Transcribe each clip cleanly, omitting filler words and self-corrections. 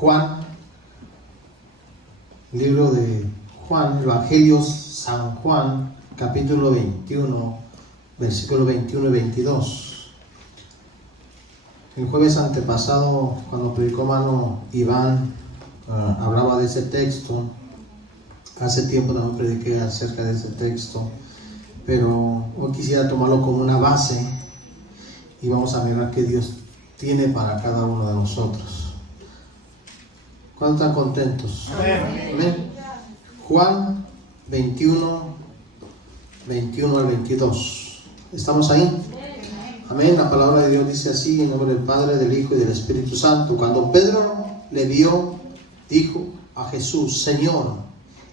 Juan, libro de Juan, Evangelio San Juan, capítulo 21, versículo 21 y 22. El jueves antepasado, cuando predicó hermano Iván, hablaba de ese texto. Hace tiempo también prediqué acerca de ese texto, pero hoy quisiera tomarlo como una base y vamos a mirar qué Dios tiene para cada uno de nosotros. ¿Cuántos están contentos? Amén. Amén. Juan 21, 21 al 22. ¿Estamos ahí? Amén. La palabra de Dios dice así, en nombre del Padre, del Hijo y del Espíritu Santo. Cuando Pedro le vio, dijo a Jesús: Señor,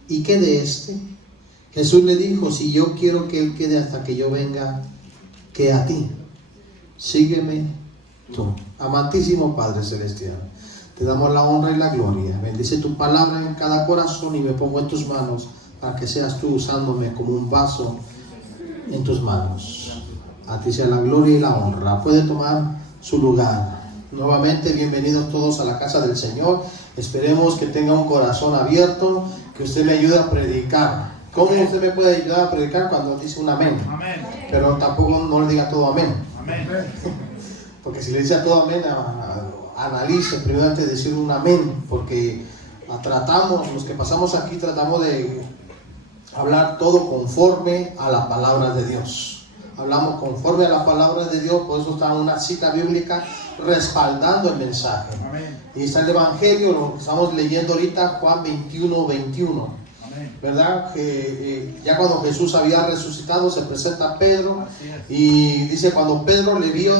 ¿y qué de este? Jesús le dijo: si yo quiero que él quede hasta que yo venga, ¿qué a ti? Sígueme tú. Amantísimo Padre Celestial, te damos la honra y la gloria. Bendice tu palabra en cada corazón y me pongo en tus manos para que seas tú usándome como un vaso en tus manos. A ti sea la gloria y la honra. Puede tomar su lugar. Nuevamente, bienvenidos todos a la casa del Señor. Esperemos que tenga un corazón abierto, que usted me ayude a predicar. ¿Cómo usted me puede ayudar a predicar? Cuando dice un amén. Amén. Pero tampoco no le diga todo amén. Amén. Porque si le dice a todo amén, analice primero antes de decir un amén. Porque tratamos, los que pasamos aquí, tratamos de hablar todo conforme a la palabra de Dios. Hablamos conforme a la palabra de Dios, por eso está una cita bíblica respaldando el mensaje. Amén. Y está el Evangelio, lo que estamos leyendo ahorita, Juan 21, 21. Amén. ¿Verdad? Que ya cuando Jesús había resucitado, se presenta a Pedro. Así es. Y dice, cuando Pedro le vio,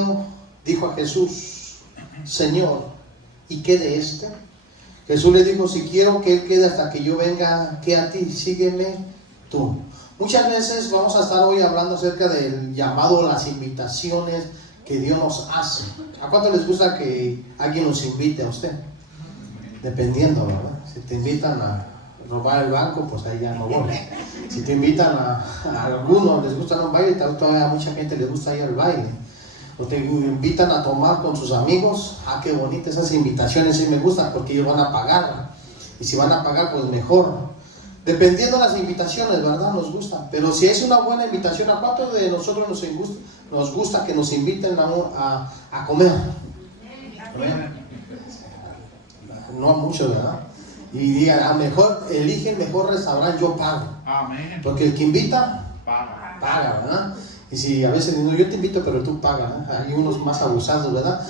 dijo a Jesús: Señor, ¿y qué de este? Jesús le dijo: si quiero que él quede hasta que yo venga, ¿qué a ti? Sígueme tú. Muchas veces vamos a estar hoy hablando acerca del llamado, las invitaciones que Dios nos hace. ¿A cuánto les gusta que alguien los invite a usted? Dependiendo, ¿verdad? Si te invitan a robar el banco, pues ahí ya no voy. Si te invitan a algunos, les gusta un baile, todavía a mucha gente les gusta ir al baile. O te invitan a tomar con sus amigos, qué bonito, esas invitaciones sí me gustan porque ellos van a pagar. Y si van a pagar, pues mejor. Dependiendo de las invitaciones, ¿verdad? Nos gusta. Pero si es una buena invitación, ¿a cuántos de nosotros nos gusta que nos inviten a comer? Amén. No a muchos, ¿verdad? Y digan, a mejor, elige el mejor restaurante, yo pago. Amén. Porque el que invita, Paga. paga, ¿verdad? Y si a veces digo, yo te invito, pero tú pagas, ¿no? Hay unos más abusados, ¿verdad?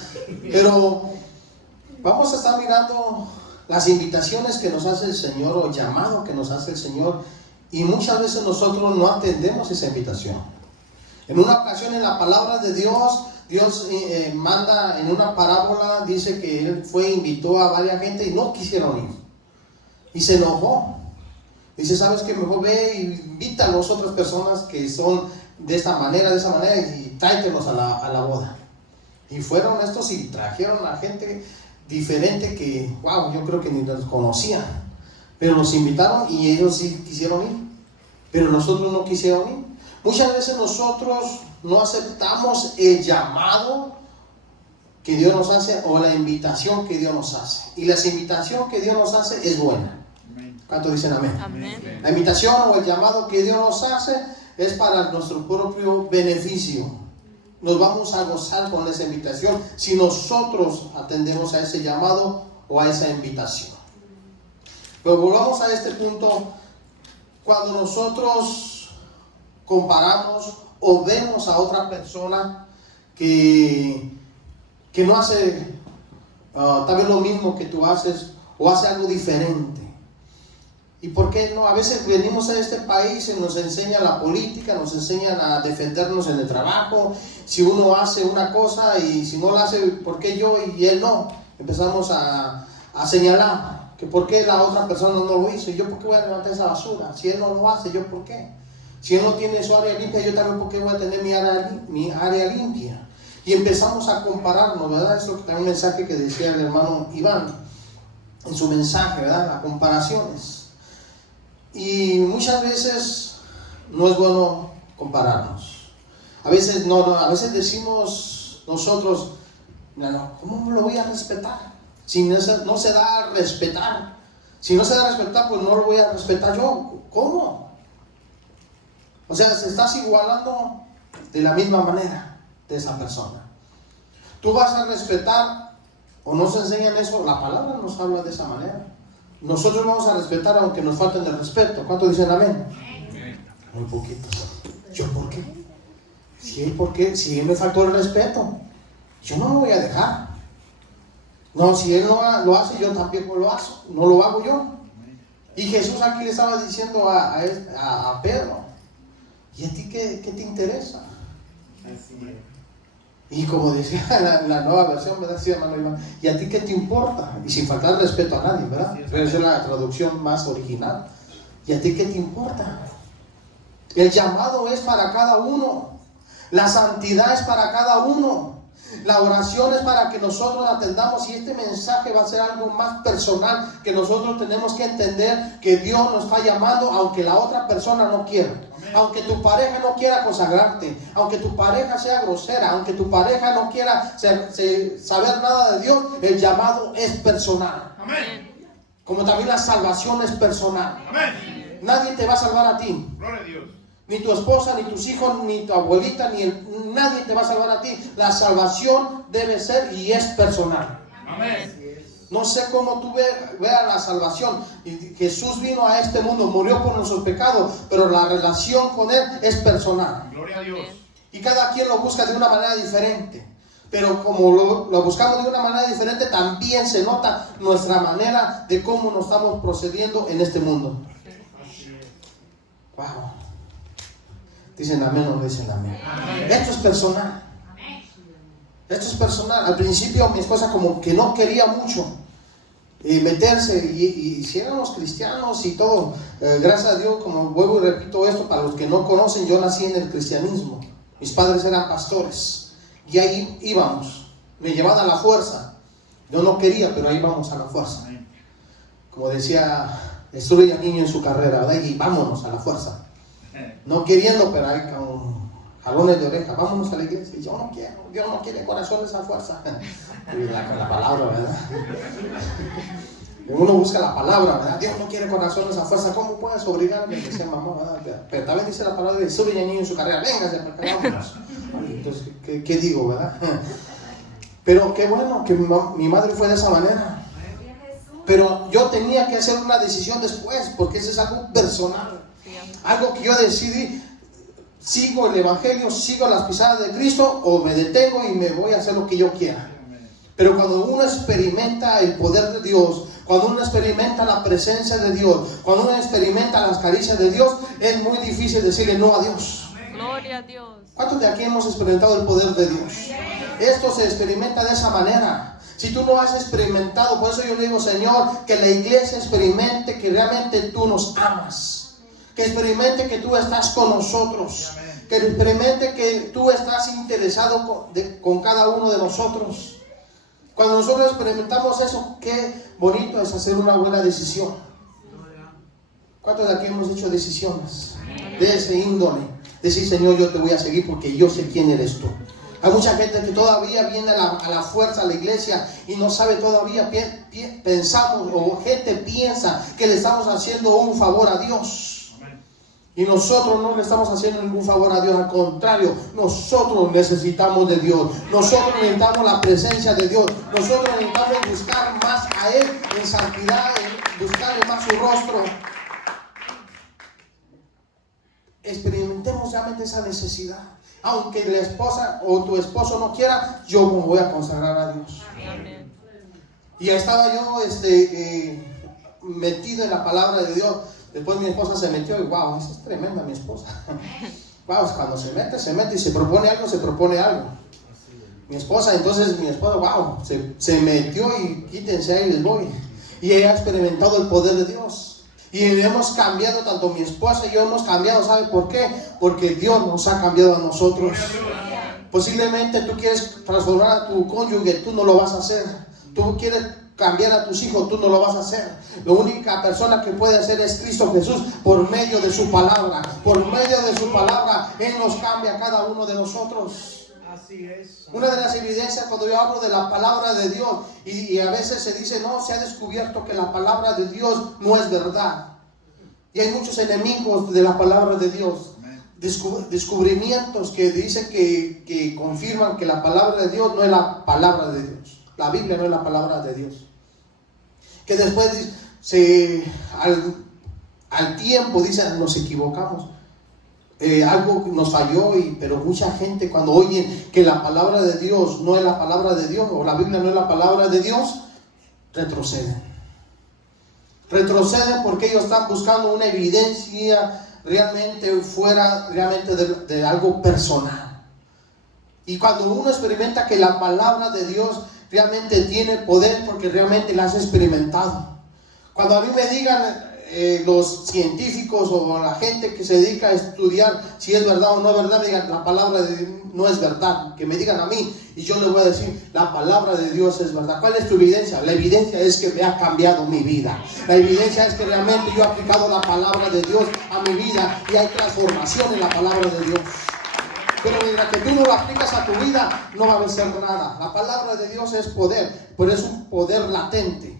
Pero vamos a estar mirando las invitaciones que nos hace el Señor, o llamado que nos hace el Señor, y muchas veces nosotros no atendemos esa invitación. En una ocasión en la palabra de Dios, Dios manda en una parábola, dice que él invitó a varias gente y no quisieron ir. Y se enojó. Dice, ¿sabes qué? Mejor ve y invita a las otras personas que son de esa manera, y tráetelos a la boda. Y fueron estos y trajeron a gente diferente que, wow, yo creo que ni los conocían. Pero los invitaron y ellos sí quisieron ir. Pero nosotros no quisieron ir. Muchas veces nosotros no aceptamos el llamado que Dios nos hace o la invitación que Dios nos hace. Y la invitación que Dios nos hace es buena. ¿Cuántos dicen amén? Amén. La invitación o el llamado que Dios nos hace es para nuestro propio beneficio. Nos vamos a gozar con esa invitación si nosotros atendemos a ese llamado o a esa invitación. Pero volvamos a este punto. Cuando nosotros comparamos o vemos a otra persona que no hace tal vez lo mismo que tú haces o hace algo diferente. ¿Y por qué no? A veces venimos a este país y nos enseñan la política, nos enseñan a defendernos en el trabajo. Si uno hace una cosa y si no la hace, ¿por qué yo y él no? Empezamos a señalar que por qué la otra persona no lo hizo. ¿Y yo por qué voy a levantar esa basura? Si él no lo hace, ¿yo por qué? Si él no tiene su área limpia, yo también por qué voy a tener mi área limpia. Y empezamos a compararnos, ¿verdad? Eso es un mensaje que decía el hermano Iván en su mensaje, ¿verdad? Las comparaciones. Y muchas veces no es bueno compararnos. A veces decimos nosotros, no, ¿cómo lo voy a respetar? Si no se da a respetar. Si no se da a respetar, pues no lo voy a respetar yo. ¿Cómo? O sea, se estás igualando de la misma manera de esa persona. Tú vas a respetar, o nos enseñan eso, la palabra nos habla de esa manera. Nosotros vamos a respetar aunque nos falten el respeto. ¿Cuántos dicen amén? Muy poquitos. ¿Yo por qué? Si él me faltó el respeto, yo no lo voy a dejar. No, si él no lo hace, yo tampoco lo hago. No lo hago yo. Y Jesús aquí le estaba diciendo a Pedro, ¿y a ti qué te interesa? Y como decía la nueva versión, ¿verdad? Sí, hermano, ¿y a ti qué te importa? Y sin faltar respeto a nadie, ¿verdad? Pero esa es la traducción más original. ¿Y a ti qué te importa? El llamado es para cada uno. La santidad es para cada uno. La oración es para que nosotros atendamos, y este mensaje va a ser algo más personal, que nosotros tenemos que entender que Dios nos está llamando aunque la otra persona no quiera. Aunque tu pareja no quiera consagrarte, aunque tu pareja sea grosera, aunque tu pareja no quiera saber nada de Dios, el llamado es personal. Amén. Como también la salvación es personal. Amén. Nadie te va a salvar a ti. Gloria a Dios. Ni tu esposa, ni tus hijos, ni tu abuelita, nadie te va a salvar a ti. La salvación debe ser y es personal. Amén. No sé cómo tú veas la salvación. Jesús vino a este mundo, murió por nuestros pecados, pero la relación con Él es personal. Gloria a Dios. Y cada quien lo busca de una manera diferente. Pero como lo buscamos de una manera diferente, también se nota nuestra manera de cómo nos estamos procediendo en este mundo. Wow. ¿Dicen amén o no dicen amén? Amén. Esto es personal. Esto es personal. Al principio mi esposa como que no quería mucho meterse, y si éramos cristianos y todo, gracias a Dios, como vuelvo y repito esto, para los que no conocen, yo nací en el cristianismo. Mis padres eran pastores y ahí íbamos. Me llevaban a la fuerza. Yo no quería, pero ahí vamos a la fuerza. Como decía, estuve ya niño en su carrera, ¿verdad? Y vámonos a la fuerza. No queriendo, pero ahí con jalones de oreja, vámonos a la iglesia. Y yo no quiero, Dios no quiere corazones a fuerza. Con la palabra, ¿verdad? Uno busca la palabra, ¿verdad? Dios no quiere corazones a fuerza. ¿Cómo puedes obligarme? Que sea mamá, ¿verdad? Pero también dice la palabra de sube ya niño en su carrera, véngase, vámonos. Entonces, ¿qué digo, verdad? Pero qué bueno que mi madre fue de esa manera. Pero yo tenía que hacer una decisión después, porque eso es algo personal. Algo que yo decidí, sigo el evangelio, sigo las pisadas de Cristo, o me detengo y me voy a hacer lo que yo quiera. Pero cuando uno experimenta el poder de Dios, cuando uno experimenta la presencia de Dios, cuando uno experimenta las caricias de Dios, es muy difícil decirle no a Dios. Gloria a Dios. ¿Cuántos de aquí hemos experimentado el poder de Dios? Esto se experimenta de esa manera. Si tú no has experimentado, por eso yo le digo, Señor, que la iglesia experimente que realmente tú nos amas. Que experimente que tú estás con nosotros. Que experimente que tú estás interesado con cada uno de nosotros. Cuando nosotros experimentamos eso, qué bonito es hacer una buena decisión. ¿Cuántos de aquí hemos hecho decisiones de ese índole? Decir, Señor, yo te voy a seguir porque yo sé quién eres tú. Hay mucha gente que todavía viene a la fuerza a la iglesia y no sabe todavía, pensamos, o gente piensa que le estamos haciendo un favor a Dios. Y nosotros no le estamos haciendo ningún favor a Dios, al contrario, nosotros necesitamos de Dios, nosotros necesitamos la presencia de Dios, nosotros necesitamos buscar más a Él en santidad, en buscarle más su rostro. Experimentemos realmente esa necesidad. Aunque la esposa o tu esposo no quiera, yo me voy a consagrar a Dios. Amén. Y estaba yo metido en la palabra de Dios. Después mi esposa se metió y wow, esa es tremenda mi esposa. Wow, cuando se mete y se propone algo. Mi esposa, wow, se metió y quítense ahí, les voy. Y ella ha experimentado el poder de Dios. Y hemos cambiado, tanto mi esposa y yo hemos cambiado. ¿Sabe por qué? Porque Dios nos ha cambiado a nosotros. Posiblemente tú quieres transformar a tu cónyuge, tú no lo vas a hacer. Tú quieres cambiar a tus hijos, tú no lo vas a hacer. La única persona que puede hacer es Cristo Jesús, por medio de su palabra. Por medio de su palabra, Él nos cambia a cada uno de nosotros. Así es. Una de las evidencias cuando yo hablo de la palabra de Dios y a veces se dice, no, se ha descubierto que la palabra de Dios no es verdad. Y hay muchos enemigos de la palabra de Dios. Descubrimientos que dicen que confirman que la palabra de Dios no es la palabra de Dios. La Biblia no es la palabra de Dios. Que después al tiempo dicen, nos equivocamos. Algo nos falló, pero mucha gente cuando oyen que la palabra de Dios no es la palabra de Dios, o la Biblia no es la palabra de Dios, retroceden porque ellos están buscando una evidencia realmente fuera realmente de algo personal. Y cuando uno experimenta que la palabra de Dios realmente tiene poder, porque realmente la has experimentado. Cuando a mí me digan los científicos o la gente que se dedica a estudiar si es verdad o no es verdad, me digan la palabra de Dios no es verdad, que me digan a mí y yo les voy a decir la palabra de Dios es verdad. ¿Cuál es tu evidencia? La evidencia es que me ha cambiado mi vida. La evidencia es que realmente yo he aplicado la palabra de Dios a mi vida y hay transformación en la palabra de Dios. Pero mientras que tú no lo aplicas a tu vida, no va a ser nada. La palabra de Dios es poder, pero es un poder latente.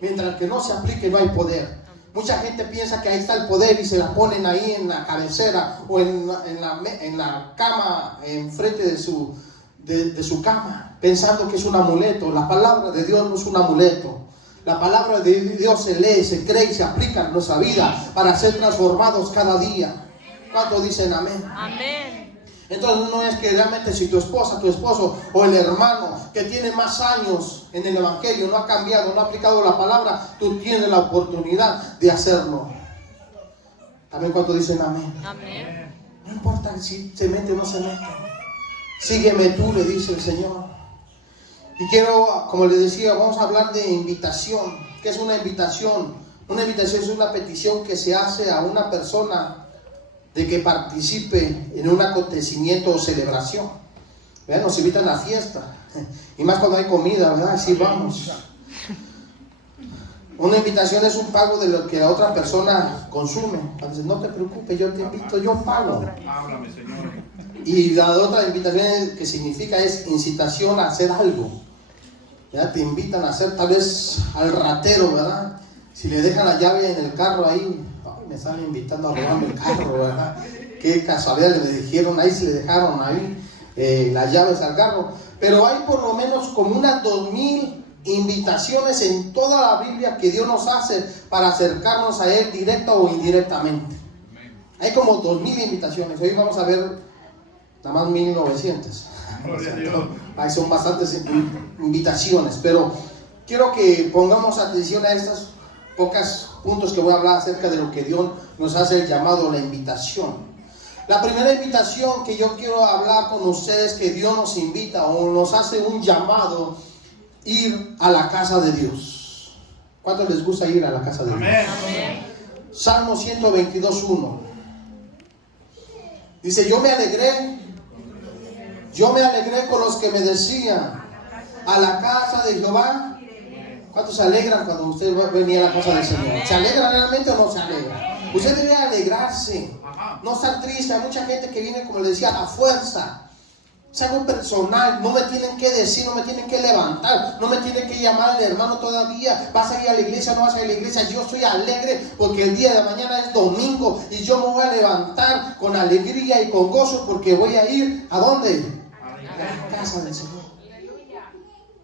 Mientras que no se aplique, no hay poder. Mucha gente piensa que ahí está el poder y se la ponen ahí en la cabecera o en la cama, enfrente de su cama, pensando que es un amuleto. La palabra de Dios no es un amuleto. La palabra de Dios se lee, se cree y se aplica en nuestra vida para ser transformados cada día. ¿Cuántos dicen amén? Amén. Entonces no es que realmente si tu esposa, tu esposo o el hermano que tiene más años en el evangelio no ha cambiado, no ha aplicado la palabra, tú tienes la oportunidad de hacerlo. También cuando dicen amén. Amén. No importa si se mete o no se mete. Sígueme tú, le dice el Señor. Y quiero, como les decía, vamos a hablar de invitación. ¿Qué es una invitación? Una invitación es una petición que se hace a una persona de que participe en un acontecimiento o celebración. ¿Verdad? Nos invitan a fiesta y más cuando hay comida, ¿verdad? Así vamos. Una invitación es un pago de lo que la otra persona consume. Entonces, no te preocupes, yo te invito, yo pago. Háblame, Señor. Y la otra invitación que significa es incitación a hacer algo. ¿Ya? Te invitan a hacer tal vez al ratero, ¿verdad? Si le dejan la llave en el carro ahí, me están invitando a robarme el carro, ¿verdad? Qué casualidad, le dijeron ahí, si le dejaron ahí las llaves al carro. Pero hay por lo menos como unas 2000 invitaciones en toda la Biblia que Dios nos hace para acercarnos a Él directa o indirectamente. Hay como 2000 invitaciones. Hoy vamos a ver nada más 1900. Ahí son bastantes invitaciones, pero quiero que pongamos atención a estas pocas puntos que voy a hablar acerca de lo que Dios nos hace el llamado, la invitación. La primera invitación que yo quiero hablar con ustedes, que Dios nos invita o nos hace un llamado, ir a la casa de Dios. ¿Cuántos les gusta ir a la casa de Dios? Amén. Salmo 122:1 dice, yo me alegré con los que me decían, a la casa de Jehová. ¿Cuántos se alegran cuando usted venía a la casa del Señor? ¿Se alegra realmente o no se alegra? Usted debería alegrarse, no estar triste. Hay mucha gente que viene, como le decía, a fuerza. Es algo personal, no me tienen que decir, no me tienen que levantar, no me tienen que llamar al hermano todavía. ¿Vas a ir a la iglesia o no vas a ir a la iglesia? Yo estoy alegre porque el día de mañana es domingo y yo me voy a levantar con alegría y con gozo porque voy a ir, ¿a dónde? A la casa del Señor.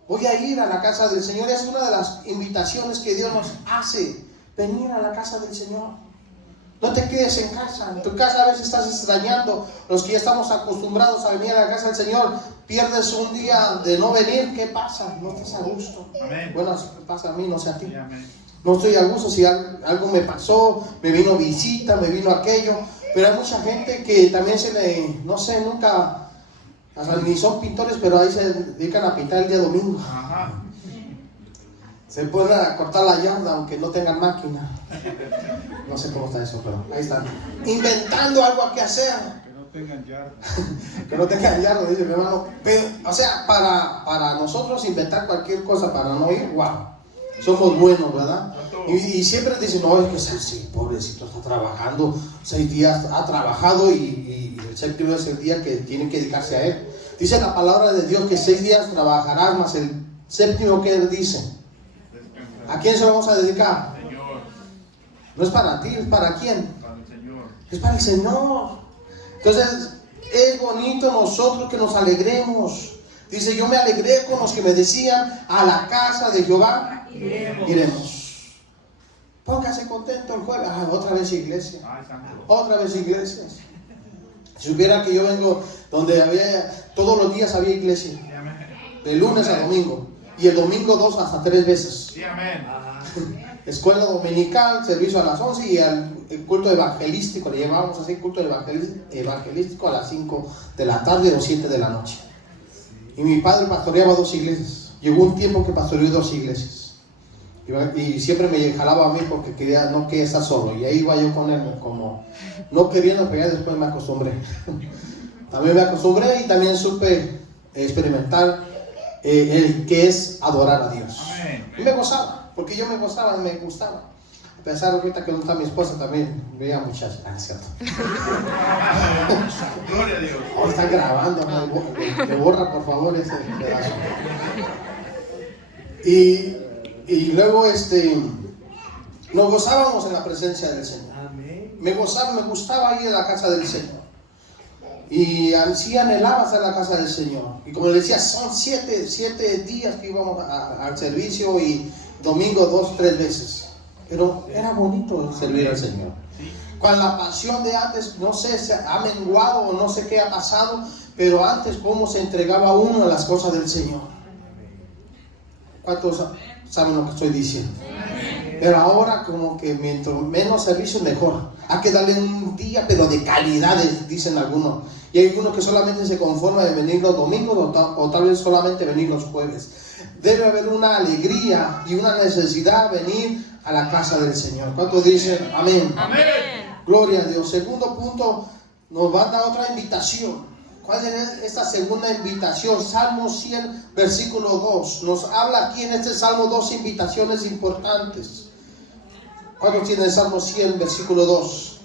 Voy a ir a la casa del Señor. Es una de las invitaciones que Dios nos hace, venir a la casa del Señor. No te quedes en casa. En tu casa a veces estás extrañando. Los que ya estamos acostumbrados a venir a la casa del Señor, pierdes un día de no venir. ¿Qué pasa? No estás a gusto. Amén. Bueno, eso pasa a mí, no sé a ti. Amén. No estoy a gusto si algo me pasó, me vino visita, me vino aquello. Pero hay mucha gente que también no sé, nunca... O sea, ni son pintores, pero ahí se dedican a pintar el día domingo. Ajá. Se pueden cortar la yarda aunque no tengan máquina. No sé cómo está eso, pero ahí están. Inventando algo que hacer. Que no tengan yarda. Que no tengan yarda, dice mi hermano. Pero, o sea, para nosotros inventar cualquier cosa para no ir, wow. Somos buenos, ¿verdad? Y siempre dicen, no, es que sí, pobrecito, está trabajando 6 días, ha trabajado y el séptimo es el día que tienen que dedicarse a él. Dice la palabra de Dios que 6 días trabajarás, más el séptimo que Él dice. ¿A quién se lo vamos a dedicar? Señor. No es para ti, ¿es para quién? Para el Señor. Es para el Señor. Entonces, es bonito nosotros que nos alegremos. Dice, yo me alegré con los que me decían, a la casa de Jehová iremos. Póngase contento el jueves. Otra vez iglesia. Ay, santo. Otra vez iglesias. Si supiera que yo vengo donde todos los días había iglesia. Sí, amén. De lunes a domingo. Y el domingo 2 hasta 3 veces. Sí, amén. Escuela dominical, servicio a las 11 y el culto evangelístico. Le llevábamos así, culto evangelístico a las 5 de la tarde o 7 de la noche. Y mi padre pastoreaba 2 iglesias. Llegó un tiempo que pastoreó 2 iglesias. Y siempre me jalaba a mí porque no quería estar solo. Y ahí iba yo con él, como no queriendo, pero ya después me acostumbré. También me acostumbré y también supe experimentar el que es adorar a Dios. Amén. Y me gozaba, porque yo me gozaba, me gustaba. A pesar de ahorita que no está mi esposa, también veía muchachas. ¿Cierto? Gloria a Dios. Oh, están grabando, me borra por favor ese pedazo. Y luego nos gozábamos en la presencia del Señor. Me gustaba ir a la casa del Señor. Y así anhelaba estar en la casa del Señor. Y como le decía, son 7 días que íbamos al servicio y domingo 2, 3 veces. Pero era bonito servir al Señor. Con la pasión de antes, no sé, se ha menguado o no sé qué ha pasado, pero antes cómo se entregaba uno a las cosas del Señor. ¿Cuántos saben lo que estoy diciendo? Pero ahora como que mientras menos servicio mejor. Hay que darle un día pero de calidad, dicen algunos. Y hay algunos que solamente se conforman de venir los domingos o tal vez solamente venir los jueves. Debe haber una alegría y una necesidad de venir a la casa del Señor. ¿Cuántos dicen amén? Amén. Gloria a Dios. Segundo punto, nos va a dar otra invitación. ¿Cuál es esta segunda invitación? Salmo 100, versículo 2. Nos habla aquí en este Salmo 2 invitaciones importantes. ¿Cuántos tienen el Salmo 100, versículo 2?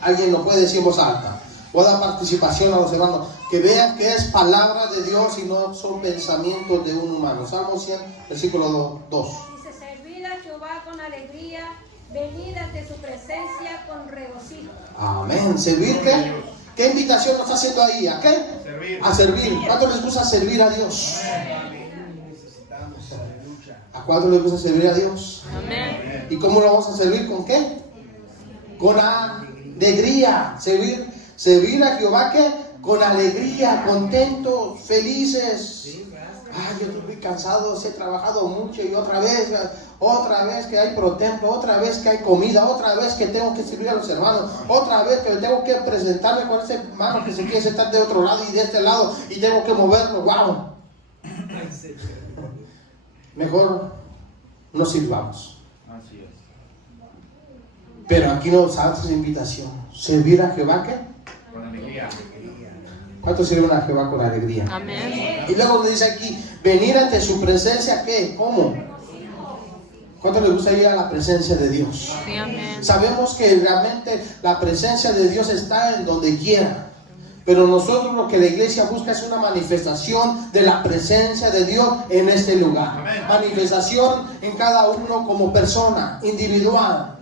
¿Alguien lo puede decir en voz alta? Voy a dar participación a los hermanos. Que vean que es palabra de Dios y no son pensamientos de un humano. Salmo 100, versículo 2. Dice, servid a Jehová con alegría, venid ante su presencia con regocijo. Amén. ¿Servir qué? ¿Qué invitación nos está haciendo ahí? ¿A qué? Servir. A servir. ¿Cuánto les gusta servir a Dios? ¿A cuánto les gusta servir a Dios? Amén. ¿Y cómo lo vamos a servir? ¿Con qué? Con alegría. Servir a Jehová, ¿qué? Con alegría, contentos, felices. Yo estoy cansado, he trabajado mucho y otra vez que hay pro templo, otra vez que hay comida, otra vez que tengo que servir a los hermanos, otra vez que tengo que presentarme con ese hermano que se quiere sentar de otro lado y de este lado y tengo que moverlo. ¡Wow! Mejor no sirvamos. Así es. Pero aquí nos hace invitación. Servir a Jehová, ¿qué? Con alegría. ¿Cuántos sirven a Jehová con alegría? Amén. Y luego dice aquí, venir ante su presencia, ¿qué? ¿Cómo? ¿Cuánto les gusta ir a la presencia de Dios? Sí, amén. Sabemos que realmente la presencia de Dios está en donde quiera. Pero nosotros lo que la iglesia busca es una manifestación de la presencia de Dios en este lugar. Amén. Manifestación en cada uno como persona, individual.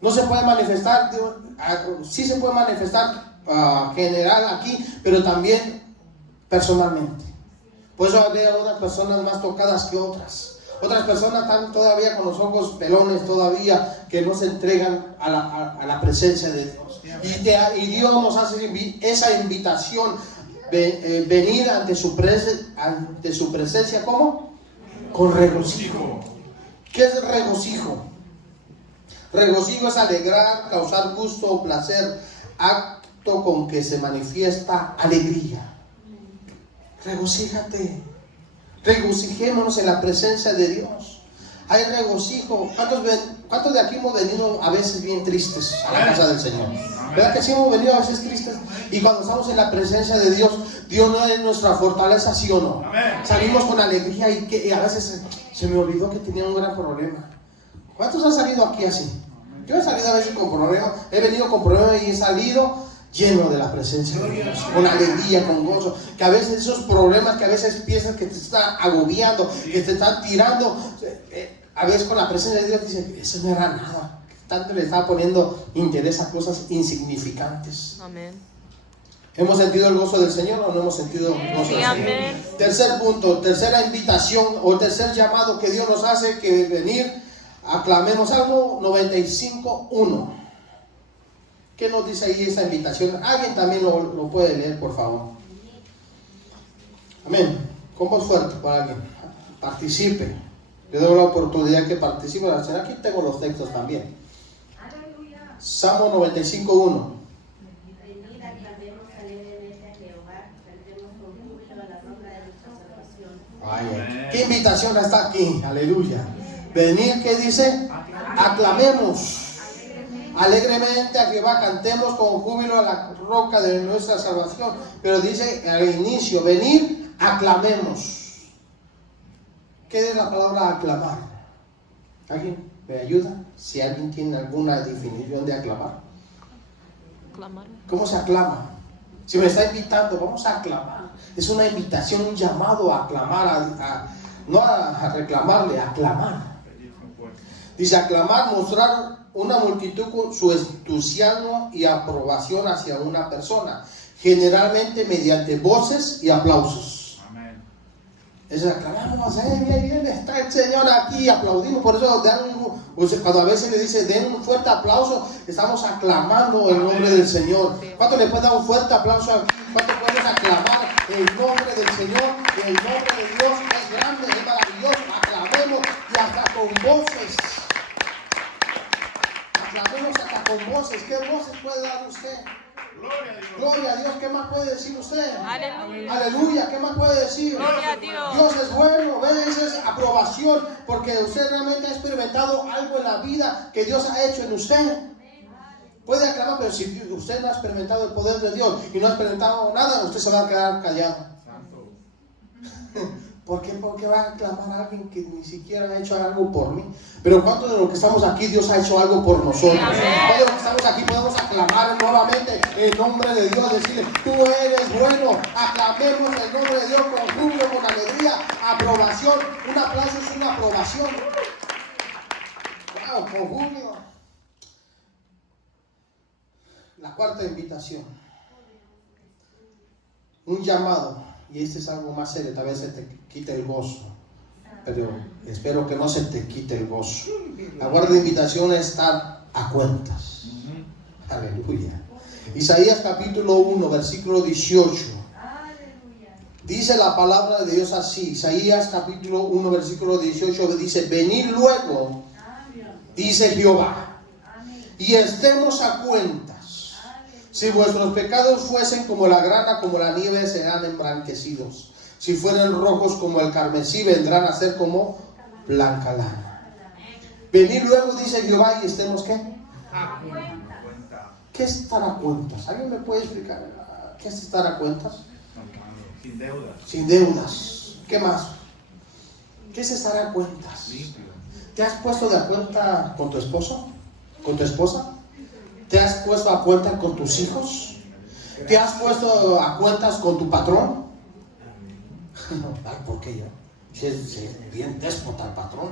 No se puede manifestar, sí se puede manifestar general aquí, pero también personalmente. Por eso había unas personas más tocadas que otras. Otras personas están todavía con los ojos pelones todavía, que no se entregan a la presencia de Dios. Y Dios nos hace esa invitación, venir ante su presencia, ¿cómo? Con regocijo. ¿Qué es regocijo? Regocijo es alegrar, causar gusto o placer, acto con que se manifiesta alegría. Regocíjate. Regocijémonos en la presencia de Dios. Hay regocijo. ¿Cuántos de aquí hemos venido a veces bien tristes a la casa del Señor? ¿Verdad que sí hemos venido a veces tristes? Y cuando estamos en la presencia de Dios, Dios no es nuestra fortaleza, ¿sí o no? Salimos con alegría y a veces se me olvidó que tenía un gran problema. ¿Cuántos han salido aquí así? Yo he salido a veces con problemas, he venido con problemas y he salido lleno de la presencia de Dios, con alegría, con gozo, que a veces esos problemas que a veces piensas que te están agobiando, que te están tirando, a veces con la presencia de Dios dicen, eso no era nada, tanto le estaba poniendo interés a cosas insignificantes. Amén. ¿Hemos sentido el gozo del Señor o no hemos sentido el gozo del Señor? Amén. Tercer punto, tercera invitación o tercer llamado que Dios nos hace, que venir, aclamemos. Salmo 95:1. ¿Qué nos dice ahí esta invitación? Alguien también lo puede leer, por favor. Amén. Con voz fuerte para alguien. Participe. Le doy la oportunidad que participe. Aquí tengo los textos también. Salmo 95:1. Venid, aclamemos alegremente a Jehová, cantemos con júbilo a la roca de nuestra salvación. Vaya, qué invitación está aquí, aleluya. Venir, ¿qué dice? Aclamemos alegremente a Jehová, cantemos con júbilo a la roca de nuestra salvación. Pero dice al inicio, venir, aclamemos. ¿Qué es la palabra aclamar? ¿Alguien me ayuda? Si alguien tiene alguna definición de aclamar. Clamar. ¿Cómo se aclama? Si me está invitando, vamos a aclamar. Es una invitación, un llamado a aclamar, no a reclamarle, a aclamar. Dice aclamar, mostrar una multitud con su entusiasmo y aprobación hacia una persona, generalmente mediante voces y aplausos. Amén. Eso aclamamos, bien, está el Señor aquí, aplaudimos. Por eso cuando a veces le dice den un fuerte aplauso, estamos aclamando el nombre del Señor. ¿Cuánto le puede dar un fuerte aplauso aquí? ¿Cuánto puedes aclamar el nombre del Señor? El nombre de Dios es grande, es maravilloso. Aclamemos y hasta con voces. Aclamemos hasta con voces. ¿Qué voces puede dar usted? Gloria a Dios. Gloria a Dios. ¿Qué más puede decir usted? Aleluya. Aleluya. ¿Qué más puede decir? Gloria a Dios. Dios es bueno, ¿ves? Esa es aprobación, porque usted realmente ha experimentado algo en la vida que Dios ha hecho en usted. Puede aclamar, pero si usted no ha experimentado el poder de Dios y no ha experimentado nada, usted se va a quedar callado. Santo. ¿Por qué? Porque va a aclamar a alguien que ni siquiera ha hecho algo por mí. Pero ¿cuántos de los que estamos aquí Dios ha hecho algo por nosotros? ¿Cuántos de los que estamos aquí podemos aclamar nuevamente el nombre de Dios? Decirle, tú eres bueno. Aclamemos el nombre de Dios con júbilo, con alegría, aprobación. Un aplauso es una aprobación. Wow, con júbilo. La cuarta invitación. Un llamado. Y este es algo más serio, tal vez se te quite el gozo, pero espero que no se te quite el gozo. La cuarta invitación es estar a cuentas. Aleluya. Isaías capítulo 1, versículo 18. Dice la palabra de Dios así. Isaías capítulo 1, versículo 18 dice, venid luego, dice Jehová, y estemos a cuentas. Si vuestros pecados fuesen como la grana, como la nieve, serán emblanquecidos. Si fueren rojos como el carmesí, vendrán a ser como blanca lana. Venid luego, dice Jehová, y estemos ¿qué? A cuenta. ¿Qué es estar a cuentas? ¿Alguien me puede explicar qué es estar a cuentas? Sin deudas. Sin deudas. ¿Qué más? ¿Qué es estar a cuentas? Limpio. ¿Te has puesto de a cuenta con tu esposo? ¿Con tu esposa? ¿Te has puesto a cuenta con tus hijos? ¿Te has puesto a cuentas con tu patrón? Ay, ¿por qué yo? Si es bien déspota el patrón.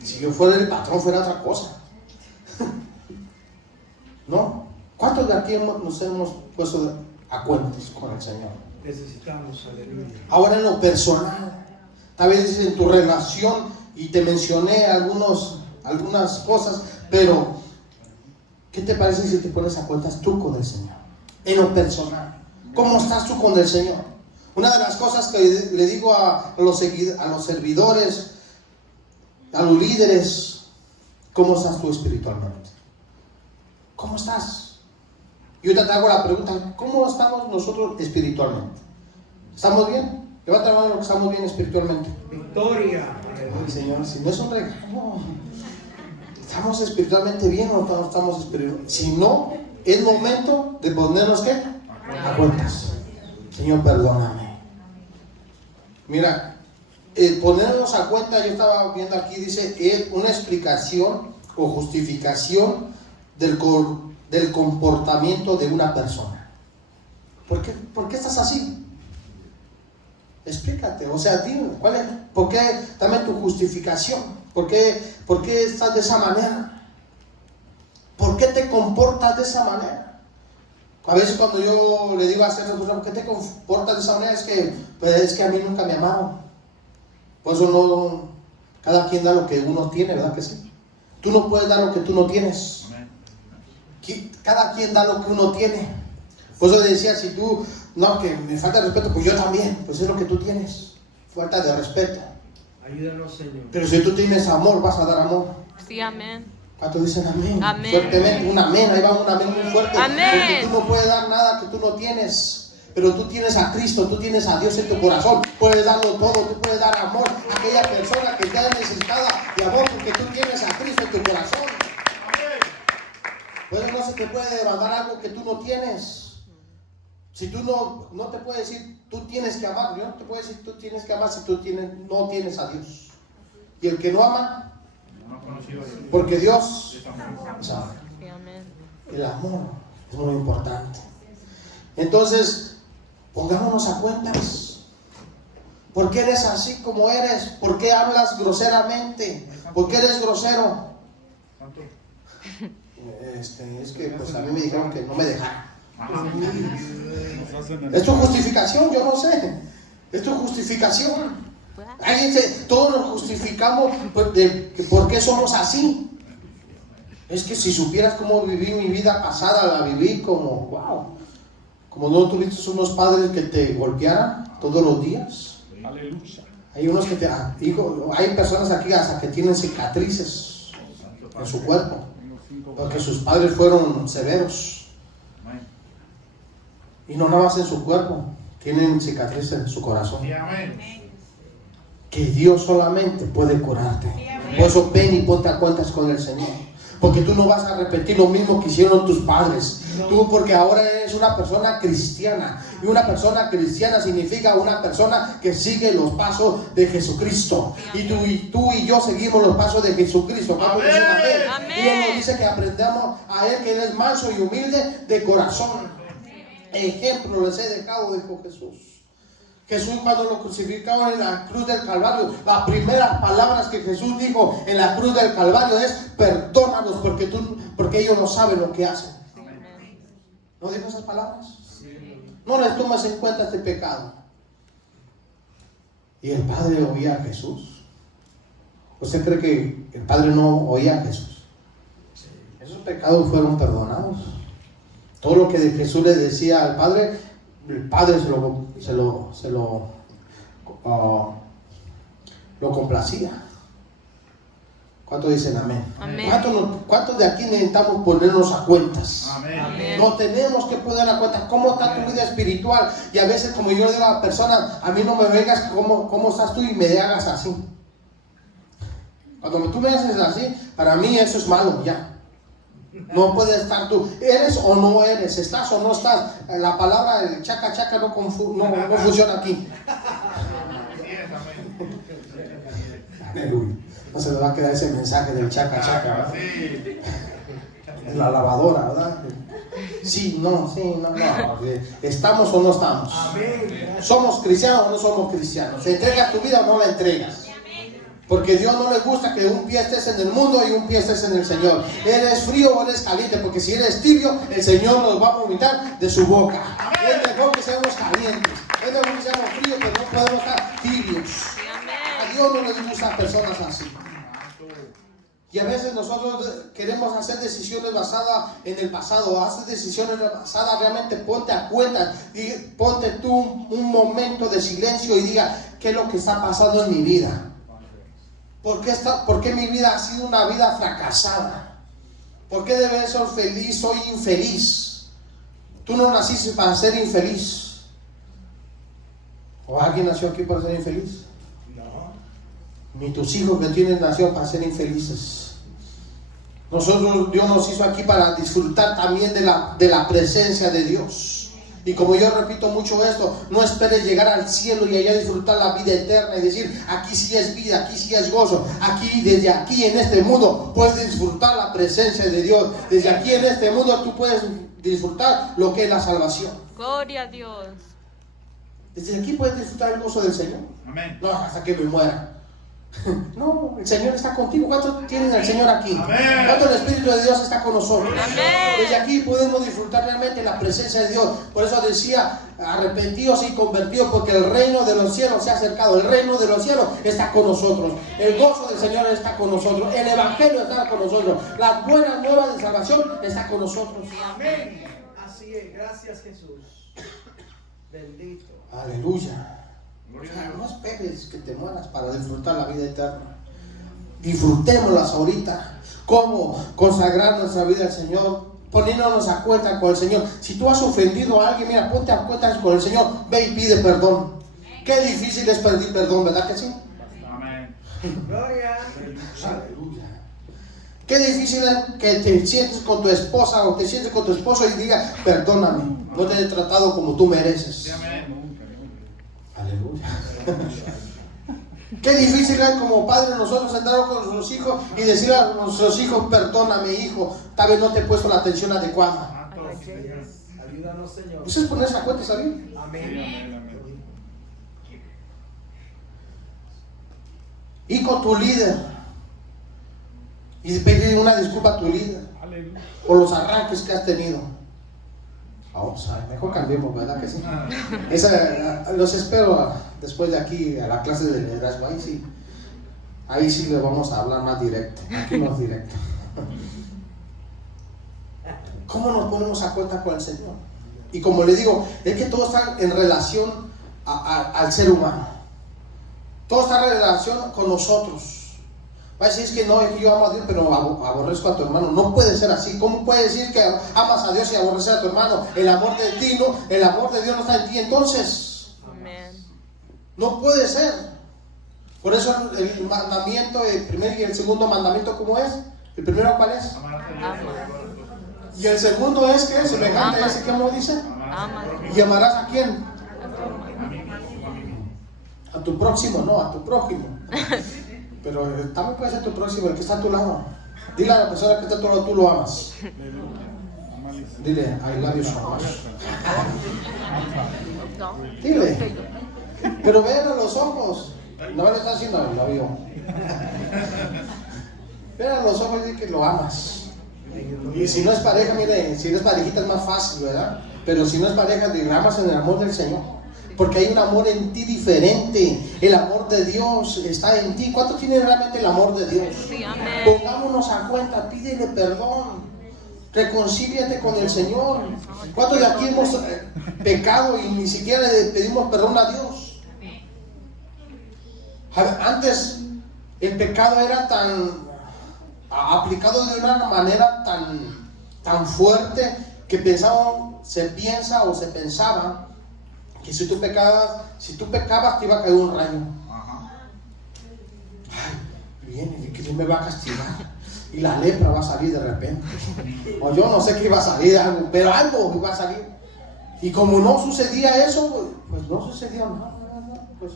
Si yo fuera el patrón, fuera otra cosa. ¿No? ¿Cuántos de aquí nos hemos puesto a cuentas con el Señor? Necesitamos, aleluya. Ahora en lo personal, tal vez en tu relación, y te mencioné algunas cosas, pero ¿qué te parece si te pones a cuentas tú con el Señor? En lo personal, ¿cómo estás tú con el Señor? Una de las cosas que le digo a los servidores, a los líderes, ¿cómo estás tú espiritualmente? ¿Cómo estás? Y ahorita te hago la pregunta, ¿cómo estamos nosotros espiritualmente? ¿Estamos bien? Levanta la mano que estamos bien espiritualmente. Victoria. Ay, Señor, si no es un regalo, ¿estamos espiritualmente bien o no estamos espiritualmente? Si no, es momento de ponernos ¿qué? A cuentas. Señor, perdóname. Mira, ponernos a cuenta, yo estaba viendo aquí, dice, es una explicación o justificación del del comportamiento de una persona. ¿Por qué estás así? Explícate, o sea, dime, ¿por qué? Dame tu justificación. ¿Por qué estás de esa manera? ¿Por qué te comportas de esa manera? A veces cuando yo le digo a ciertas personas, ¿por qué te comportas de esa manera? Es que a mí nunca me amaron. Por eso no, cada quien da lo que uno tiene, ¿verdad que sí? Tú no puedes dar lo que tú no tienes. Cada quien da lo que uno tiene. Por eso decía, si tú, no, que me falta respeto, pues yo también, pues es lo que tú tienes. Falta de respeto. Ayúdanos, Señor. Pero si tú tienes amor, vas a dar amor. Sí, amén. ¿Cuántos dicen amén? Amén. Fuertemente, un amén, ahí va un amén muy fuerte. Amén. Porque tú no puedes dar nada que tú no tienes. Pero tú tienes a Cristo, tú tienes a Dios en tu corazón. Puedes darlo todo, tú puedes dar amor a aquella persona que está necesitada de amor, porque tú tienes a Cristo en tu corazón. Pues no se te puede demandar algo que tú no tienes. Si tú no te puedes decir, tú tienes que amar. Yo no te puedo decir, tú tienes que amar si tú no tienes a Dios. Y el que no ama, porque Dios sabe. Sí, amén. El amor es muy importante. Entonces, pongámonos a cuentas. ¿Por qué eres así como eres? ¿Por qué hablas groseramente? ¿Por qué eres grosero? Es que pues a mí me dijeron que no me dejaron. ¿Es tu justificación? Yo no sé. ¿Es tu justificación? Todos nos justificamos por qué somos así. Es que si supieras cómo viví mi vida pasada, la viví como, wow. Como no tuviste unos padres que te golpearan todos los días. Aleluya. Hay unos que hay personas aquí hasta que tienen cicatrices en su cuerpo, porque sus padres fueron severos. Y no nada más en su cuerpo, tienen cicatrices en su corazón. Sí, amén. Que Dios solamente puede curarte. Por eso ven y ponte a cuentas con el Señor. Porque tú no vas a repetir lo mismo que hicieron tus padres. Tú, porque ahora eres una persona cristiana. Y una persona cristiana significa una persona que sigue los pasos de Jesucristo. Y tú y yo seguimos los pasos de Jesucristo. ¿Cuántos dicen amén? Amén. Y Él nos dice que aprendamos a Él, que Él es manso y humilde de corazón. Ejemplo les he dejado, dijo Jesús. Jesús, cuando lo crucificaron en la cruz del Calvario, las primeras palabras que Jesús dijo en la cruz del Calvario es: perdónalos porque ellos no saben lo que hacen. ¿No dijo esas palabras? No les tomes en cuenta este pecado. Y el Padre oía a Jesús. ¿Usted cree que el Padre no oía a Jesús? Esos pecados fueron perdonados. Todo lo que Jesús le decía al Padre, el Padre lo complacía. ¿Cuántos dicen amén? Amén. ¿Cuántos de aquí necesitamos ponernos a cuentas? Amén. Amén. No tenemos que poner a cuentas cómo está tu vida espiritual. Y a veces, como yo digo a la persona, a mí no me vengas cómo estás tú y me hagas así. Cuando tú me haces así, para mí eso es malo ya. No puedes estar tú, eres o no eres, estás o no estás. La palabra el chaca chaca no funciona aquí. Aleluya. No se nos va a quedar ese mensaje del chaca chaca, ¿verdad? En la lavadora, ¿verdad? Sí, no. ¿Estamos o no estamos? ¿Somos cristianos o no somos cristianos? ¿Te entregas tu vida o no la entregas? Porque a Dios no le gusta que un pie estés en el mundo y un pie estés en el Señor. ¿Eres frío o eres caliente? Porque si eres tibio, el Señor nos va a vomitar de su boca. Es mejor que seamos calientes. Es mejor que seamos fríos, pero no podemos estar tibios. A Dios no le gustan personas así. Y a veces nosotros queremos hacer decisiones basadas en el pasado. Haces decisiones basadas, realmente ponte a cuenta. Ponte tú un momento de silencio y diga: ¿qué es lo que está pasando en mi vida? ¿Por qué mi vida ha sido una vida fracasada? ¿Por qué debe ser feliz? Soy infeliz. Tú no naciste para ser infeliz. ¿O alguien nació aquí para ser infeliz? No. Ni tus hijos que tienes nació para ser infelices. Dios nos hizo aquí para disfrutar también de la presencia de Dios. Y como yo repito mucho esto, no esperes llegar al cielo y allá disfrutar la vida eterna y decir, aquí sí es vida, aquí sí es gozo, aquí, desde aquí en este mundo puedes disfrutar la presencia de Dios, desde aquí en este mundo tú puedes disfrutar lo que es la salvación. Gloria a Dios. Desde aquí puedes disfrutar el gozo del Señor. Amén. No, hasta que me muera. No, el Señor está contigo. ¿Cuántos tienen al Señor aquí? Amén. ¿Cuánto el Espíritu de Dios está con nosotros? Amén. Desde aquí podemos disfrutar realmente la presencia de Dios. Por eso decía, arrepentidos y convertidos, porque el reino de los cielos se ha acercado. El reino de los cielos está con nosotros. El gozo del Señor está con nosotros. El Evangelio está con nosotros. Las buenas nuevas de salvación está con nosotros. Amén. Así es. Gracias, Jesús. Bendito. Aleluya. Gloria a No Dios. esperes que te mueras para disfrutar la vida eterna. Disfrutémoslas ahorita. ¿Cómo? Consagrar nuestra vida al Señor, poniéndonos a cuenta con el Señor. Si tú has ofendido a alguien, mira, ponte a cuentas con el Señor. Ve y pide perdón. Qué difícil es pedir perdón, ¿verdad que sí? Amén. Gloria. Aleluya. Qué difícil es que te sientes con tu esposa o te sientes con tu esposo y diga, perdóname, no te he tratado como tú mereces. Sí, amén. Aleluya. Qué difícil es como padres nosotros sentarnos con nuestros hijos y decir a nuestros hijos, perdóname hijo, tal vez no te he puesto la atención adecuada. Ayúdanos, Señor. Eso es ponerse a cuenta, ¿sabes? Sí, Amén. amén. Y con tu líder y pedir una disculpa a tu líder Aleluya. por los arranques que has tenido. Vamos a ver, mejor cambiemos, ¿verdad que sí? Los espero después de aquí a la clase de liderazgo. Ahí sí le vamos a hablar más directo. Aquí no es directo. ¿Cómo nos ponemos a cuenta con el Señor? Y como le digo, es que todo está en relación al ser humano. Todo está en relación con nosotros. Va a decir, es que no, es que yo amo a Dios, pero aborrezco a tu hermano. No puede ser así. ¿Cómo puede decir que amas a Dios y aborreces a tu hermano? El amor de ti no, el amor de Dios no está en ti. Entonces, Amén. no puede ser. Por eso el mandamiento, el primer y el segundo mandamiento, ¿cómo es? El primero, ¿cuál es? Y el segundo es que semejante a ese, ¿cómo dice? Ama. ¿Y amarás a quién? A tu próximo, no, a tu prójimo. Pero también puede ser tu próximo, el que está a tu lado. Dile a la persona que está a tu lado, tú lo amas. Dile, I love you so much. Dile. Pero vean a los ojos. No le estás haciendo I love you. Vean a los ojos y dile que lo amas. Y si no es pareja, mire, si no es parejita es más fácil, ¿verdad? Pero si no es pareja, te amas en el amor del Señor. Porque hay un amor en ti diferente. El amor de Dios está en ti. ¿Cuánto tiene realmente el amor de Dios? Sí, amén. Pongámonos a cuenta, pídele perdón. Reconcíliate con el Señor. ¿Cuántos de aquí hemos pecado y ni siquiera le pedimos perdón a Dios? Antes el pecado era tan aplicado de una manera tan fuerte que se pensaba que si tú pecabas te iba a caer un rayo. Ay, viene, que Dios me va a castigar y la lepra va a salir de repente, o yo no sé qué iba a salir, pero algo iba a salir. Y como no sucedía eso, pues no sucedió nada, pues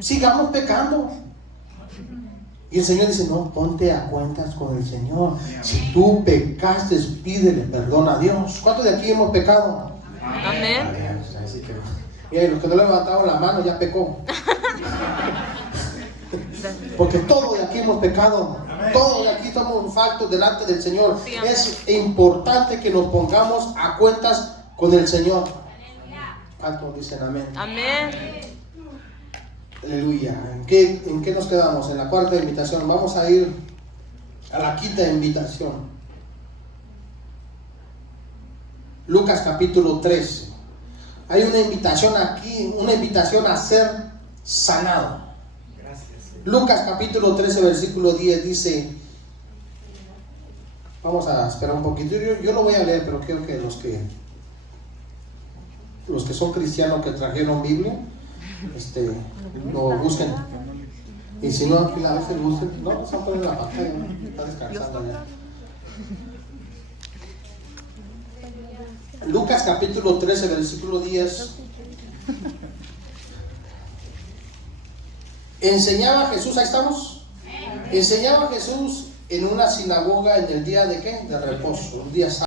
sigamos pecando. Y el Señor dice, no, ponte a cuentas con el Señor. Si tú pecaste, pídele perdón a Dios. ¿Cuántos de aquí hemos pecado? Amén. Así que, mira, los que no le levantaron la mano ya pecó. Porque todos de aquí hemos pecado. Todos de aquí estamos faltos delante del Señor. Sí, amén. Es importante que nos pongamos a cuentas con el Señor. ¿Cuántos dicen amén? Amén. Aleluya. ¿En qué nos quedamos? En la cuarta invitación. Vamos a ir a la quinta invitación. Lucas capítulo 13. Hay una invitación aquí, una invitación a ser sanado. Lucas capítulo 13 versículo 10 dice, vamos a esperar un poquito, yo lo voy a leer, pero quiero que los que son cristianos que trajeron Biblia, lo busquen. Y si no, aquí a veces busquen, no, se va a poner en la pantalla, ¿no? Está descansando ya. Lucas capítulo 13, versículo 10. Enseñaba Jesús, ahí estamos. Enseñaba Jesús en una sinagoga en el día de ¿qué? De reposo, un día sábado.